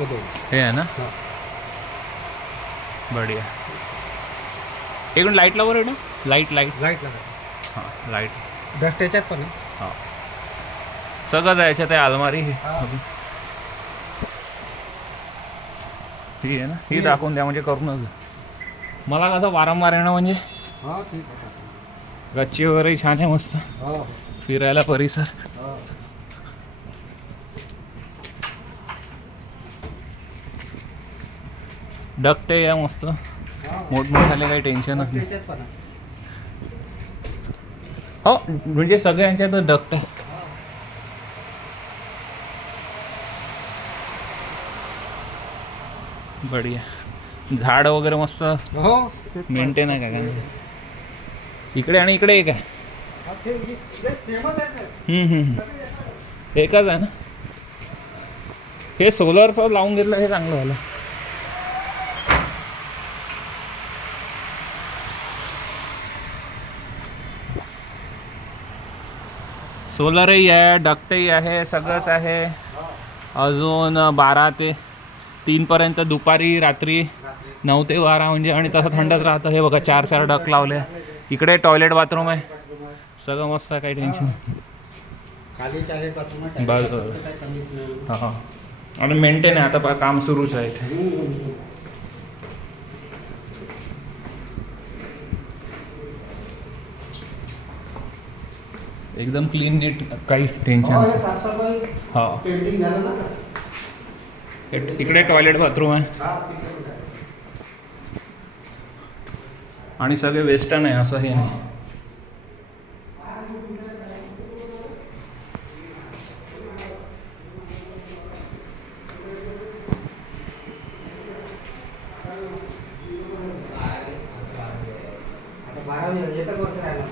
हे आहे ना, बढिया. इकडून लाईट लावर आहे ना, लाईट हां लाईट डस्ट याच्यात पण आहे. हां सगळं याच्यात आहे. अलमारी ही आहे ना, ही दाखवून द्या म्हणजे करूनच. मला कसं वारंवार येणं म्हणजे गच्ची वगैरे छान आहे, मस्त फिरायला परिसर. डक्ट आहे या मस्त मोठमोठाले, काही टेन्शनच नाही. हो म्हणजे सगळ्यांच्यात डक्ट आहे. बढिया. झाड वगैरे मस्त मेंटेन आहे का. इकडे आणि इकडे एक आहे. एकच आहे ना. हे सोलरचं लावून घेतलं, हे चांगलं झालं. सोलरही आहे, डक्टही आहे, सगळंच आहे. अजून 12 ते 3 पर्यंत, दुपारी रात्री 9 ते 12 म्हणजे. आणि तसं थंडच राहतं. हे बघा 4 डक लावले. इकडे टॉयलेट बाथरूम आहे, सगळं मस्त आहे, काही टेन्शन. हां आणि मेंटेन आहे. आता काम सुरूच आहे इथे. एकदम क्लीन नीट, काही टेन्शन. हां इकडे टॉयलेट बाथरूम आहे आणि सगळे वेस्टर्न आहे, असं हे नाही. आता 12 एकच वर्ष राहिला.